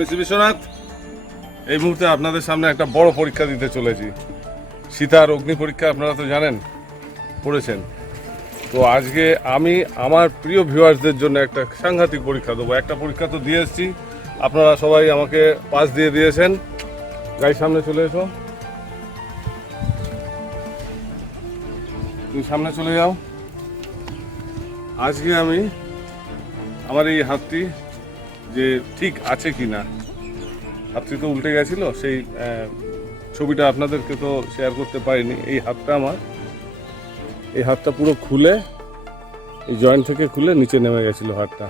আমি শ্রী বিশ্বনাথ, এই মুহূর্তে আপনাদের সামনে একটা বড় পরীক্ষা দিতে চলেছি। সীতার অগ্নি পরীক্ষা আপনারা তো জানেন, পড়েছেন। তো আজকে আমি আমার প্রিয় ভিউয়ার্সদের জন্য একটা সাংঘাতিক পরীক্ষা দেবো। একটা পরীক্ষা তো দিয়ে এসেছি, আপনারা সবাই আমাকে পাস দিয়ে দিয়েছেন। গাড়ির সামনে চলে এসো। তুমি সামনে চলে যাও। আজকে আমি আমার এই হাতটি যে ঠিক আছে কি না হাতটি তো উল্টে গেছিল, সেই ছবিটা আপনাদেরকে তো শেয়ার করতে পারিনি। এই হাতটা আমার। এই হাতটা পুরো খুলে, এই জয়েন্ট থেকে খুলে নিচে নেমে গেছিল হাতটা।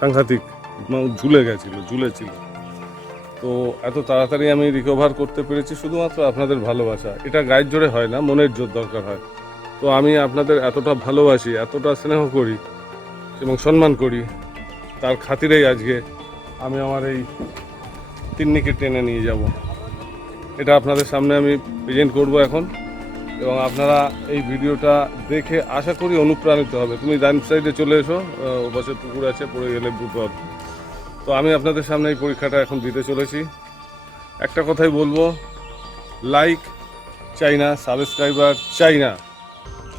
সাংঘাতিক মানে ঝুলে গেছিল, ঝুলেছিল। তো এত তাড়াতাড়ি আমি রিকভার করতে পেরেছি, শুধুমাত্র আপনাদের ভালোবাসা। এটা গায়ের জোরে হয় না, মনের জোর দরকার হয়। তো আমি আপনাদের এতটা ভালোবাসি, এতটা স্নেহ করি এবং সম্মান করি, তার খাতিরেই আজকে আমি আমার এই তিন্নিকে টেনে নিয়ে যাব। এটা আপনাদের সামনে আমি প্রেজেন্ট করব এখন। এবং আপনারা এই ভিডিওটা দেখে আশা করি অনুপ্রাণিত হবে। তুমি ডান সাইডে চলে এসো ওপাশে পুকুর আছে, পড়ে গেলে বিপদ তো আমি আপনাদের সামনে এই পরীক্ষাটা এখন দিতে চলেছি। একটা কথাই বলব লাইক চাই না সাবস্ক্রাইবার চাই না।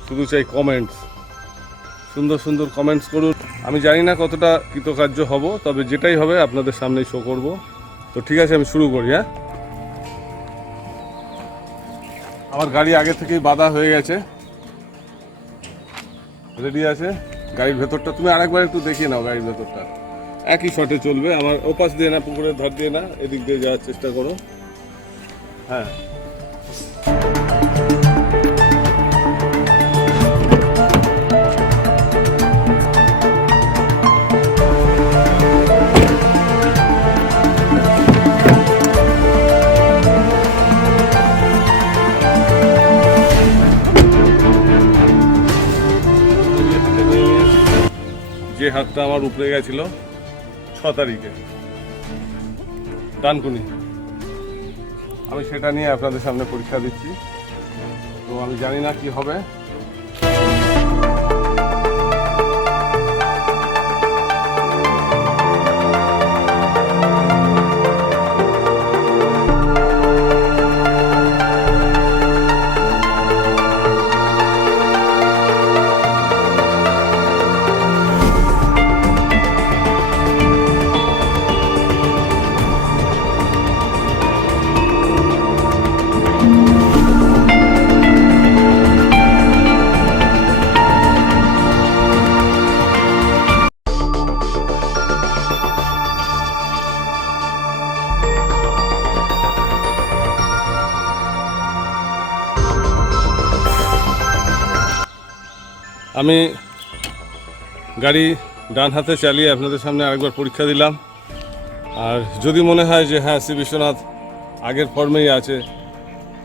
শুধু চাই কমেন্টস সুন্দর সুন্দর কমেন্টস করুন। আমি জানি না কতটা কৃতকার্য হব, তবে যেটাই হবে আপনাদের সামনেই শো করব। তো ঠিক আছে, আমি শুরু করি হ্যাঁ? আমার গাড়ি আগে থেকেই বাধা হয়ে গেছে। রেডি আছে? গাড়ির ভেতরটা তুমি আরেকবার একটু দেখিয়ে নাও গাড়ির ভেতরটা। একই শটে চলবে, আমার ওপাশ দিয়ে না, পুকুরের ধার দিয়ে না, এদিক দিয়ে যাওয়ার চেষ্টা করো। হ্যাঁ। যে হাতটা আমার উপরে গেছিল, ছ তারিখে। ডানকুনি। আমি সেটা নিয়ে আপনাদের সামনে পরীক্ষা দিচ্ছি। তো আমি জানি না কি হবে। আমি গাড়ি ডান হাতে চালিয়ে আপনাদের সামনে আরেকবার পরীক্ষা দিলাম। আর যদি মনে হয় যে হ্যাঁ শ্রী বিশ্বনাথ আগের ফর্মেই আছে,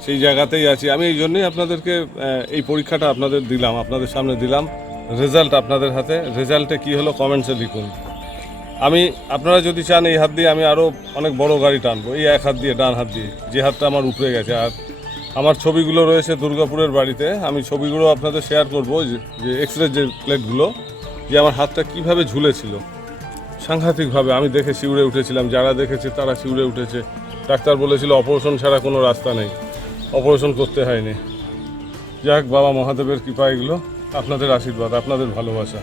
সেই জায়গাতেই আছি, আমি এই জন্যই আপনাদেরকে এই পরীক্ষাটা আপনাদের দিলাম, আপনাদের সামনে দিলাম। রেজাল্ট আপনাদের হাতে, রেজাল্টে কি হলো কমেন্টসে লিখুন। আমি, আপনারা যদি চান এই হাত দিয়ে আমি আরও অনেক বড় গাড়ি টানবো, এই এক হাত দিয়ে, ডান হাত দিয়ে, যে হাতটা আমার উপরে গেছে, আর আমার ছবিগুলো রয়েছে দুর্গাপুরের বাড়িতে। আমি ছবিগুলো আপনাদের শেয়ার করব যে- এক্স রে যে প্লেটগুলো যে আমার হাতটা কীভাবে ঝুলেছিল। সাংঘাতিকভাবে আমি দেখে শিউরে উঠেছিলাম, যারা দেখেছে তারা শিউরে উঠেছে। ডাক্তার বলেছিল, অপারেশন ছাড়া কোনো রাস্তা নেই, অপারেশন করতে হয়নি। যাক, বাবা মহাদেবের কৃপা এগুলো। আপনাদের আশীর্বাদ, আপনাদের ভালোবাসা।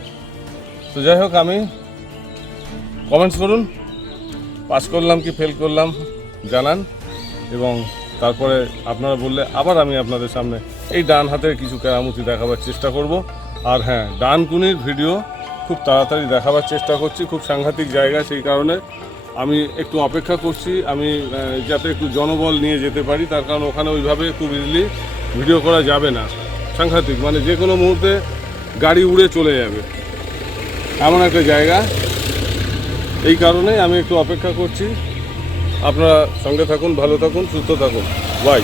তো যাই হোক, আমি কমেন্টস করুন। পাস করলাম কি ফেল করলাম, জানান। এবং তারপরে আপনারা বললে আবার আমি আপনাদের সামনে এই ডান হাতের কিছু কেরামতি দেখাবার চেষ্টা করব। আর হ্যাঁ ডান কুনির ভিডিও খুব তাড়াতাড়ি দেখাবার চেষ্টা করছি, খুব সাংঘাতিক জায়গা সেই কারণে। আমি একটু অপেক্ষা করছি, আমি যাতে একটু জনবল নিয়ে যেতে পারি, তার কারণ ওখানে ওইভাবে খুব ইজিলি ভিডিও করা যাবে না। সাংঘাতিক মানে যে কোনো মুহূর্তে গাড়ি উড়ে চলে যাবে। এমন একটা জায়গা। এই কারণে আমি একটু অপেক্ষা করছি। আপনারা সঙ্গে থাকুন ভালো থাকুন সুস্থ থাকুন। বাই